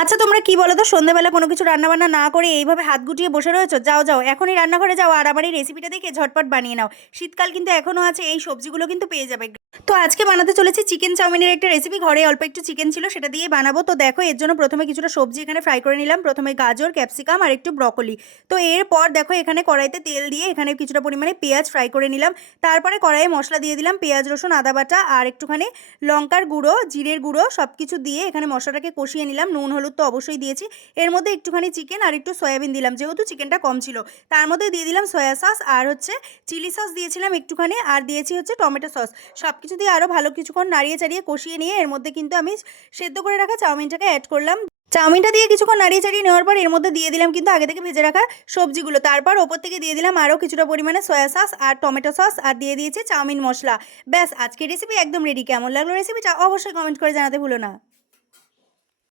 আচ্ছা তোমরা কি বলো তো? সন্ধ্যাবেলা কোনো কিছু রান্নাবান্না না করে এইভাবে হাত গুটিয়ে বসে রয়েছো? যাও যাও, এখনই রান্নাঘরে যাও আর আমার এই রেসিপিটা দেখে ঝটপট বানিয়ে নাও। শীতকাল কিন্তু এখনও আছে, এই সবজিগুলো কিন্তু পেয়ে যাবে। তো আজকে বানাতে চলেছি চিকেন চাউমিনের একটা রেসিপি ঘরে অল্প একটু চিকেন ছিল, সেটা দিয়ে বানাবো। তো দেখো, এর জন্য প্রথমে কিছুটা সবজি এখানে ফ্রাই করে নিলাম। প্রথমে গাজর ক্যাপসিকাম আর একটু ব্রকলি তো এরপর দেখো, এখানে কড়াইতে তেল দিয়ে এখানে কিছুটা পরিমাণে পেঁয়াজ ফ্রাই করে নিলাম। তারপরে কড়াইয়ে মশলা দিয়ে দিলাম পেঁয়াজ, রসুন, আদা বাটা আর একটুখানি লঙ্কার গুঁড়ো, জিরের গুঁড়ো সব কিছু দিয়ে এখানে মশলাটাকে কষিয়ে নিলাম। নুন, হলুদ তো অবশ্যই দিয়েছি। এর মধ্যে একটুখানি চিকেন আর একটু সয়াবিন দিলাম, যেহেতু চিকেনটা কম ছিল। তার মধ্যে দিয়ে দিলাম সয়া সস আর হচ্ছে চিলি সস দিয়েছিলাম একটুখানি। আর দিয়েছি হচ্ছে টমেটো সস সব কিছু দিয়ে আরও ভালো কিছুক্ষণ নাড়িয়ে চাড়িয়ে কষিয়ে নিয়ে এর মধ্যে কিন্তু আমি সেদ্ধ করে রাখা চাউমিনটাকে অ্যাড করলাম। চাউমিনটা দিয়ে কিছুক্ষণ নাড়িয়ে চাড়িয়ে নেওয়ার পর এর মধ্যে দিয়ে দিলাম কিন্তু আগে থেকে ভেজে রাখা সবজিগুলো। তারপর ওপর থেকে দিয়ে দিলাম আরও কিছুটা পরিমাণে সয়া সস আর টমেটো সস আর দিয়ে দিয়েছি চাউমিন মশলা। ব্যাস, আজকের রেসিপি একদম রেডি কেমন লাগল রেসিপিটা অবশ্যই কমেন্ট করে জানাতে ভুলো না।